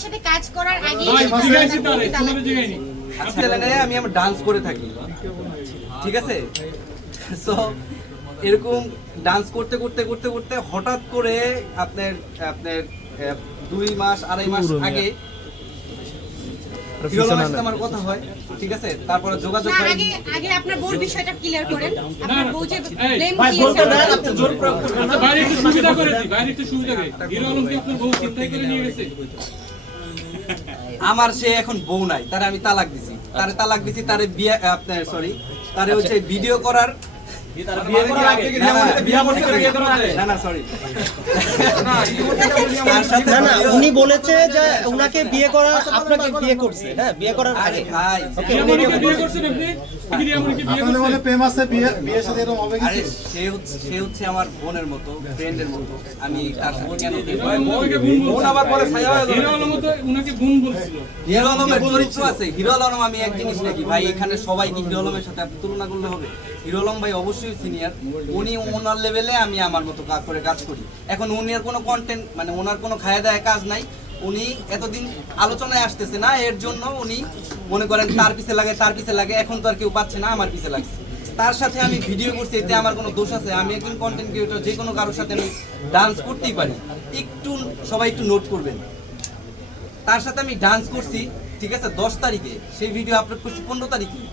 আপনার সাথে কাজ করার আগে আমি আমার ডান্স করে থাকি। ঠিক আছে? সো এরকম ডান্স করতে করতে করতে করতে হঠাৎ করে আপনার আপনার দুই মাস আড়াই মাস আগে আমার কথা হয় ঠিক আছে? তারপরে যোগাযোগ হয়। আগে আগে আপনার বউর বিষয়টা ক্লিয়ার করেন। আপনার বউ যে ব্লেম ভাই, আপনি জোর প্রয়োগ করবেন আচ্ছা, বাইরে একটু সুবিধা করে দিই, বাইরে একটু সুবিধা করে। হিরো আলম কি আপনার বউ চিন্তাই করে নিয়ে গেছে? আমার সে এখন বউ নাই তারে আমি তালাক দিছি। তারে তালাক দিছি তারে বিয়ে আপনার সরি তারে হচ্ছে ভিডিও করার বিয়ে করার তার সাথে বলেছে যে উনাকে বিয়ে করা আপনাকে বিয়ে করছে। হ্যাঁ বিয়ে করার আগে। ভাই রিয়ামণিকে বিয়ে করছেন আপনি? কি রিয়ামণিকে বিয়ে আপনাদের করছেন? মধ্যে প্রেম আছে বিয়ে সাথে এরকম হবে কিছু? সে হচ্ছে সে হচ্ছে আমার বোনের মতো ফ্রেন্ডের মতো। আমি তার সাথে কেন প্রেম ভাই, করব? ওনাকে বোন আবার পরে ছায়া হিরো আলমও তো উনাকে বোন বলছিল। হিরো আলমের চরিত্র আছে। হিরো আলম আমি এক জিনিস নাকি ভাই এখানে সবাই কি হিরো আলমের সাথে তুলনা করলে হবে? হিরো আলম ভাই অবশ্যই সিনিয়র উনি ওনার লেভেলে আমি আমার মতো কাজ করে কাজ করি। এখন উনি আর কোনো কন্টেন্ট মানে ওনার কোনো খায়া দেয় কাজ নাই। উনি এতদিন আলোচনায় আসতেছে না, এর জন্য উনি মনে করেন তার পিছে লাগে, তার পিছে লাগে, এখন তো আর কেউ পাচ্ছে না, আমার পিছে লাগছে। তার সাথে আমি ভিডিও করছি, এতে আমার কোনো দোষ আছে, আমি একজন কন্টেন্ট ক্রিয়েটর যে কোনো কারোর সাথে আমি ডান্স করতেই পারি। একটু, সবাই একটু নোট করবেন। তার সাথে আমি ডান্স করছি, ঠিক আছে, দশ তারিখে। সেই ভিডিও আপলোড করছি পনেরো তারিখে।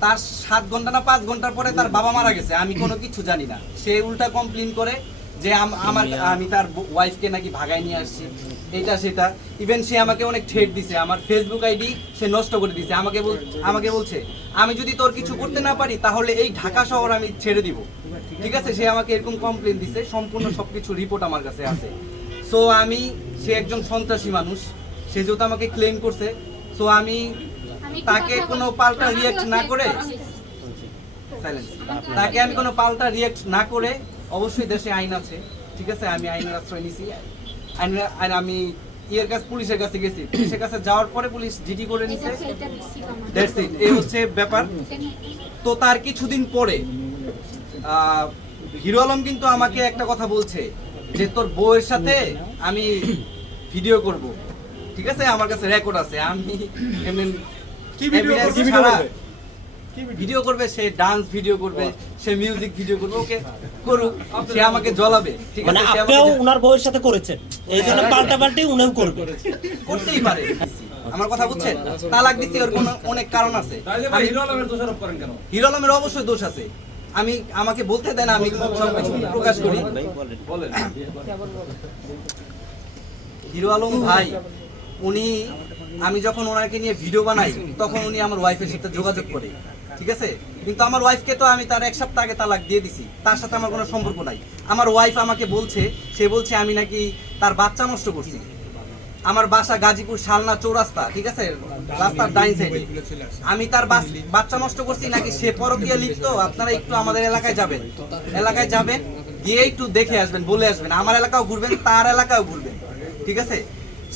তার সাত ঘণ্টা না পাঁচ ঘণ্টার পরে তার বাবা মারা গেছে, আমি কোনো কিছু জানি না। সে উল্টা কমপ্লেন করে যে আম- আমার আমি তার ওয়াইফকে নাকি ভাগায় নিয়ে আসছি। এটা সেটা। ইভেন সে আমাকে অনেক ঠেট দিছে আমার ফেসবুক আইডি সে নষ্ট করে দিছে আমাকে আমাকে বলছে আমি যদি তোর কিছু করতে না পারি তাহলে এই ঢাকা শহর আমি ছেড়ে দিব। ঠিক আছে? সে আমাকে এরকম কমপ্লেন দিছে সম্পূর্ণ সবকিছু রিপোর্ট আমার কাছে আছে। সো আমি সে একজন সন্ত্রাসী মানুষ সে যেহেতু আমাকে ক্লেম করছে সো আমি তাকে কোনো পাল্টা রিয়েক্ট না করে তাকে আমি কোনো পাল্টা রিয়েক্ট না করে অবশ্যই দেশে আইন আছে। ঠিক আছে? আমি আইনের আশ্রয় নিছি। আইন আমি ইয়ের কাছে পুলিশের কাছে গেছি। পুলিশের কাছে যাওয়ার পরে পুলিশ জিডি করে নিছে। দ্যাটস ইট এই হচ্ছে ব্যাপার। তো তার কিছুদিন পরে আহ, হিরো আলম কিন্তু আমাকে একটা কথা বলছে যে তোর বউয়ের সাথে আমি ভিডিও করব। ঠিক আছে? আমার কাছে রেকর্ড আছে। আমি এমনি কি ভিডিও ভিডিও করবে? সে ডান্স ভিডিও করবে সে মিউজিক ভিডিও করবে ওকে করুক সে আমাকে জ্বলাবে ঠিক মানে আছে সে আপনিও উনার বউয়ের সাথে করেছেন এই জন্য পাল্টা পাল্টি উনিও করবে। করতেই পারে। আমার কথা বুঝছেন? তালাক দিতে ওর কোনো অনেক কারণ আছে। হিরো আলমের দোষারোপ করেন কেন? হিরো আলমের অবশ্যই দোষ আছে। আমি আমাকে বলতে দেন আমি সবকিছু প্রকাশ করি। বলেন হিরো আলম ভাই উনি আমি যখন ওনাকে নিয়ে ভিডিও বানাই তখন উনি আমার ওয়াইফের সাথে যোগাযোগ করে। ঠিক আছে? কিন্তু আমার ওয়াইফকে তো আমি তার এক সপ্তাহ আগে তালাক দিয়ে দিছি। তার সাথে আমার কোনো সম্পর্ক নাই। আমার ওয়াইফ আমাকে বলছে, সে বলছে আমি নাকি তার বাচ্চা নষ্ট করছি। আমার বাসা গাজীপুর শালনা চৌরাস্তা, ঠিক আছে? রাস্তার ডাইন সাইডে আমি তার বাচ্চা নষ্ট করছি নাকি সে পরকীয়া লিখতো আপনারা একটু আমাদের এলাকায় যাবেন। এলাকায় যাবেন, গিয়ে একটু দেখে আসবেন, বলে আসবেন। আমার এলাকাও ঘুরবেন, তার এলাকাও ঘুরবেন। ঠিক আছে?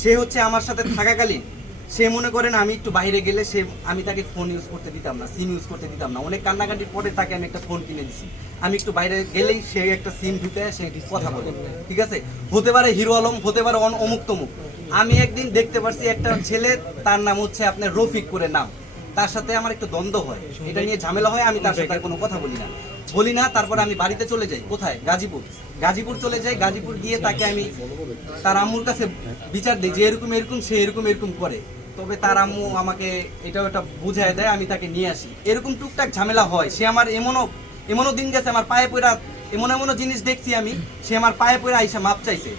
সে হচ্ছে আমার সাথে থাকাকালীন সে মনে করেন আমি একটু বাইরে গেলে সে, আমি তাকে ফোন ইউজ করতে দিতাম না সিম ইউজ করতে দিতাম না। অনেক কান্নাকাটির পরে তাকে আমি একটা ফোন কিনে দিছি। আমি একটু বাইরে গেলেই সে একটা সিম ঢুকে সে কথা বলে। ঠিক আছে? হতে পারে হিরো আলম, হতে পারে অমুক তমুক আমি একদিন দেখতে পারছি একটা ছেলে, তার নাম হচ্ছে আপনার রফিক করে নাম। তার সাথে আমার একটু দ্বন্দ্ব হয়। এটা নিয়ে ঝামেলা হয় আমি তার সাথে কোনো কথা বলি না। বলি না তারপর আমি বাড়িতে চলে যাই। কোথায়? গাজীপুর। গাজীপুর চলে যাই গাজীপুর গিয়ে তাকে আমি তার আম্মুর কাছে বিচার দিই যে এরকম এরকম সে এরকম এরকম করে। তবে তার আম্মু আমাকে এটা ওটা বুঝায় দেয় আমি তাকে নিয়ে আসি। এরকম টুকটাক ঝামেলা হয়। সে আমার এমনও এমনও দিন গেছে আমার পায়ে পড়া এমন এমনও জিনিস দেখছি আমি সে আমার পায়ে পড়ে আইসা মাপ চাইছে।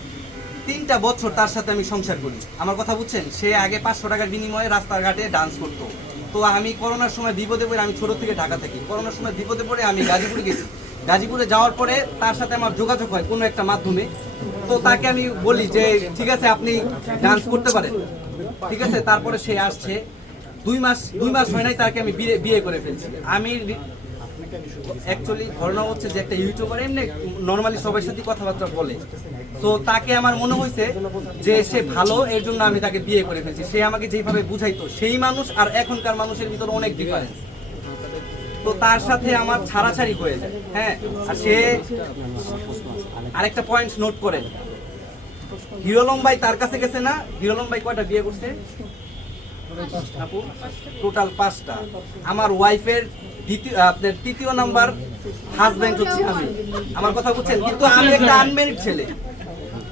তিনটা বছর তার সাথে আমি সংসার করি। আমার কথা বুঝছেন? সে আগে পাঁচশো টাকার বিনিময়ে রাস্তাঘাটে ডান্স করতো। তো আমি করোনার সময় বিপদে পড়ে আমি ছোট থেকে ঢাকা থাকি। করোনার সময় বিপদে পড়ে আমি গাজীপুরে গেছি। গাজীপুরে যাওয়ার পরে তার সাথে আমার যোগাযোগ হয় কোনো একটা মাধ্যমে। তো তাকে আমি বলি যে, ঠিক আছে, আপনি ডান্স করতে পারেন। ঠিক আছে, তারপরে সে আসছে। দুই মাস দুই মাস হয় নাই তাকে আমি বিয়ে করে ফেলছি। আমি অ্যাকচুয়ালি ঘটনা হচ্ছে যে একটা ইউটিউবার এমনি নর্মালি সবার সাথে কথাবার্তা বলে। তো তাকে আমার মনে হয়েছে যে সে ভালো এর জন্য আমি তাকে বিয়ে করে ফেলছি। সে আমাকে যেভাবে বুঝাইতো সেই মানুষ আর এখনকার মানুষের ভিতরে অনেক ডিফারেন্স তো তার সাথে আমার ছাড়াছাড়ি হয়ে যায়। হ্যাঁ আর সে আরেকটা পয়েন্ট নোট করেন হিরোলম ভাই তার কাছে গেছে না? হিরোলম ভাই কয়টা বিয়ে করছে? টোটাল পাঁচটা। আমার ওয়াইফের দ্বিতীয় আপনার তৃতীয় নাম্বার হাজব্যান্ড হচ্ছে আমি। আমার কথা বুঝছেন? কিন্তু আমি একটা আনমেরিড ছেলে।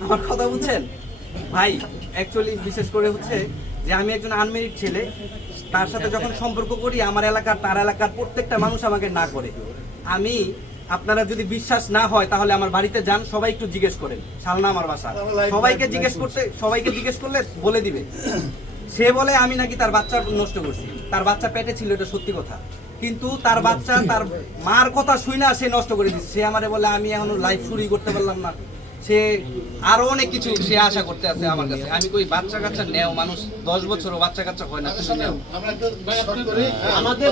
আমার কথা বুঝছেন? ভাই অ্যাকচুয়ালি বিশেষ করে হচ্ছে যে আমি একজন আনমেরিড ছেলে। তার সাথে যখন সম্পর্ক করি আমার এলাকার তার এলাকার প্রত্যেকটা মানুষ আমাকে না করে। আমি আপনারা যদি বিশ্বাস না হয় তাহলে আমার বাড়িতে যান সবাই একটু জিজ্ঞেস করেন। সালনা আমার বাসা। সবাইকে জিজ্ঞেস করতে সবাইকে জিজ্ঞেস করলে বলে দিবে। সে বলে আমি নাকি তার বাচ্চা নষ্ট করছি। তার বাচ্চা পেটে ছিল এটা সত্যি কথা। কিন্তু তার বাচ্চা তার মার কথা শুই না সে নষ্ট করে দিচ্ছে সে আমারে বলে আমি এখনও লাইফ শুরুই করতে পারলাম না। সে আরও অনেক কিছু সে আশা করতে আছে আমার কাছে। আমি কই বাচ্চা কাচ্চা নেও মানুষ দশ বছরও বাচ্চা কাচ্চা হয় না তুমি নেও। আমরা একটু শর্ট করে আমাদের